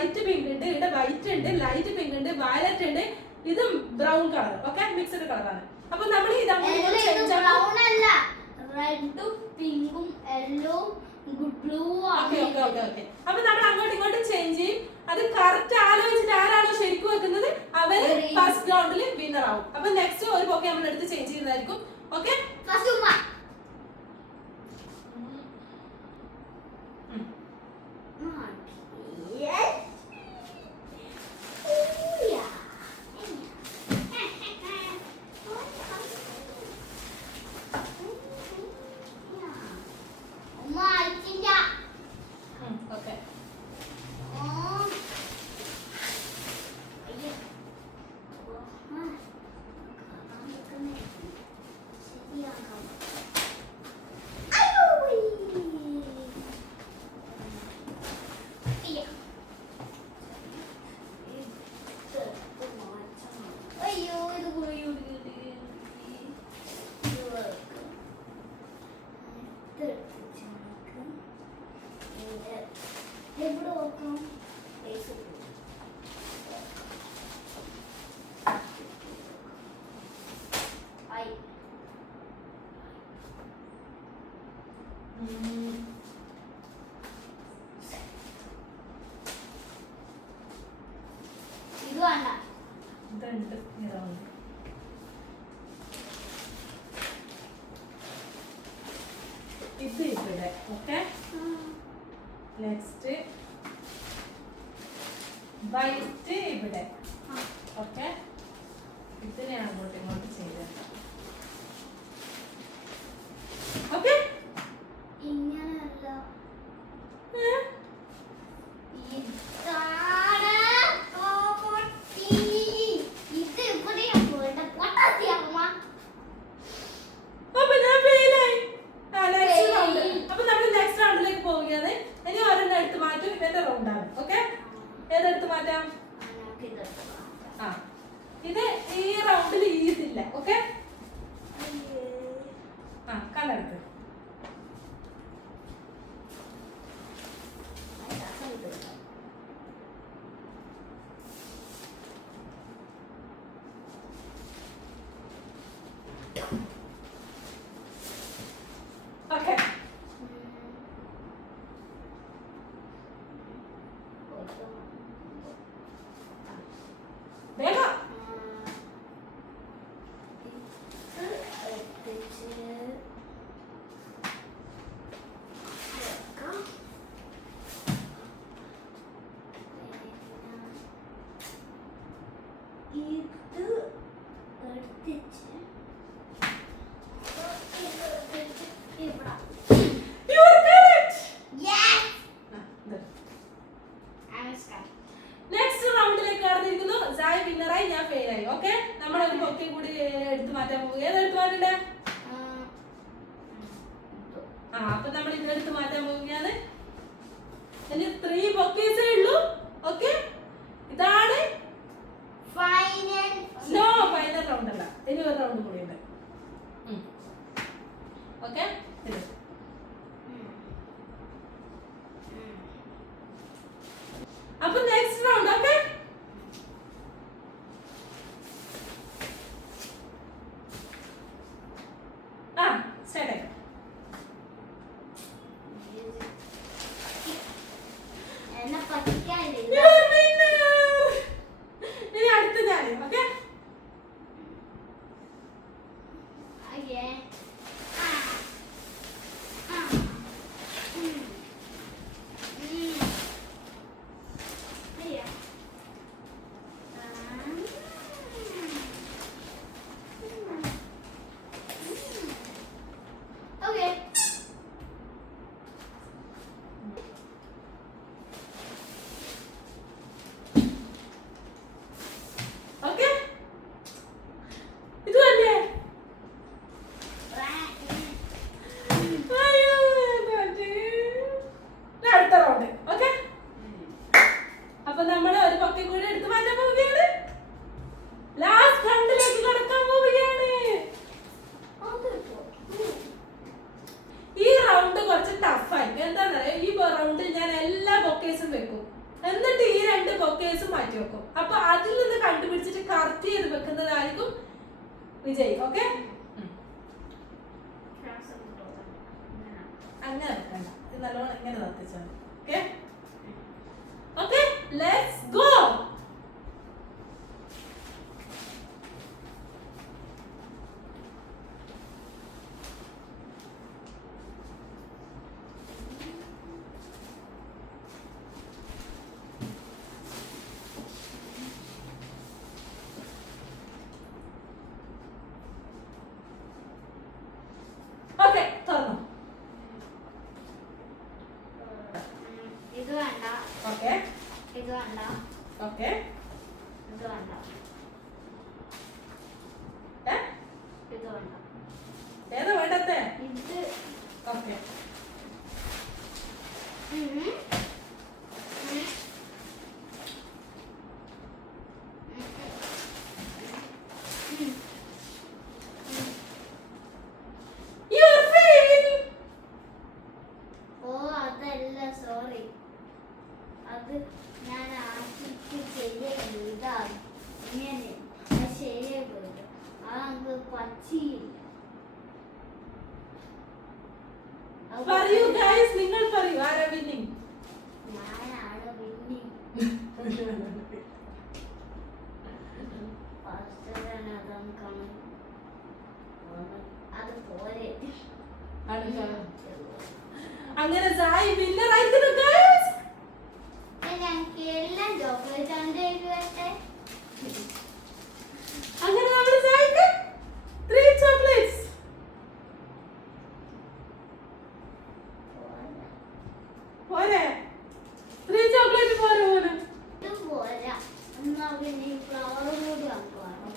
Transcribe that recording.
Light pink ഉണ്ട്, ഇവിടെ white ഉണ്ട്, ലൈറ്റ് പിങ്ക് ഉണ്ട്, വയലറ്റ് ഉണ്ട്, ഇതും ബ്രൗൺ കളർ. ഓക്കെ, മിക്സ്ഡ് കളറാണ്. അപ്പൊ നമ്മൾ റെഡും പിങ്കും യെല്ലോവും ബ്ലൂ ആണ്. അപ്പൊ നമ്മൾ അങ്ങോട്ടും ഇങ്ങോട്ടും ചേഞ്ച് ചെയ്യും. അത് കറക്റ്റ് ആലോചിച്ചിട്ട് ആരാണോ ശരിക്കും വെക്കുന്നത് അവര് ഫസ്റ്റ് റൗണ്ടിൽ വിന്നർ ആവും. അപ്പൊ നെക്സ്റ്റ് ഒരു പോക്കെ നമ്മൾ എടുത്ത് ചേഞ്ച് ചെയ്യുന്നതായിരിക്കും. ഓക്കെ, ഫസ്റ്റ് ഉമ്മ. ഇത് ഇവിടെ. ഓക്കെ, നെക്സ്റ്റ് വൈറ്റ് ഇവിടെ. ഓക്കെ, ഇതിനെ അങ്ങോട്ട് ഇങ്ങോട്ട് ചെയ്തത്. ഓക്കെ, ഇങ്ങനെയല്ല, ഏതെടുത്ത് മാറ്റാം? ഇത് ഈ റൗണ്ടിൽ ഇതില്ല. ഓക്കെ, കണ്ണെടുത്ത്. ഓക്കെ, വേഗം. ഞാൻ ഫെയിലായി. ഓക്കെ, നമ്മളൊരു ബൊക്കെ കൂടി എടുത്തു മാറ്റാൻ പോകും. ഏതെടുത്ത് മാറ്റണ്ടേ? അപ്പൊ നമ്മൾ ഇതെടുത്ത് മാറ്റാൻ പോവുകയാണ്. ഇനി 3 ബൊക്കേസേ ഉള്ളൂ. ഓക്കെ, ഇതാണ് ഫൈനൽ റൗണ്ട് അല്ല, ഇനി ഒരു റൗണ്ട് കൂടി ഉണ്ട്. ഓക്കെ, അപ്പൊ നെക്സ്റ്റ് റൗണ്ട്. ഓക്കെ, എന്നിട്ട് ഈ 2 ബൊക്കേസും മാറ്റി വെക്കും. അപ്പൊ അതിൽ നിന്ന് കണ്ടുപിടിച്ചിട്ട് കറക്റ്റ് ചെയ്ത് വെക്കുന്നതായിരിക്കും വിജയ്. ഓക്കെ, അങ്ങനെ വെക്കണ്ട, ഇത് നല്ലോണം ഇങ്ങനെ തത്തിച്ചാൽ. Okay okay, let's go. Okay, തുറന്നു. ഇത് വേണ്ട, ഓക്കെ ഇത് വേണ്ട, ഓക്കെ, ഇത് വേണ്ട, ഇത് വേണ്ട, ഏതാ വേണ്ടത്തെ? ഇത് ഓക്കെ, യുവർ ഫെയിൽ. ഓ അതല്ല, സോറി, അത് ഞാൻ ആക്കിക്ക് ചെയ്യല്ല, ഇതാണ് ഇങ്ങനെ ശരിയായി പോയിട്ട് അത് പച്ചിയില്ല. പറയൂ ഗൈസ്, നിങ്ങൾ പറയൂ ആരാ വിന്നിങ്? ഞാനാണ് വിന്നിങ്. ഫസ്റ്റ് അതാണ് കാണും, അത് പോരെ. അങ്ങനെ സായി വിന്നർ ആയിരിക്കുന്നു ഗൈസ്. ഞങ്ങൾക്ക് എല്ലാം ചോക്ലേറ്റ് ആണ് എഴുതട്ടെ. അങ്ങനെ നമ്മുടെ സായിക്ക് 3 ചോക്ലേറ്റ്സ്. പോരെ 3 ചോക്ലേറ്റ് പോരെ മോനെ? ഇത് പോരാ, എന്നാ പിന്നെ ഈ ഫ്ലവർ കൂടി ആക്കുവാണോ?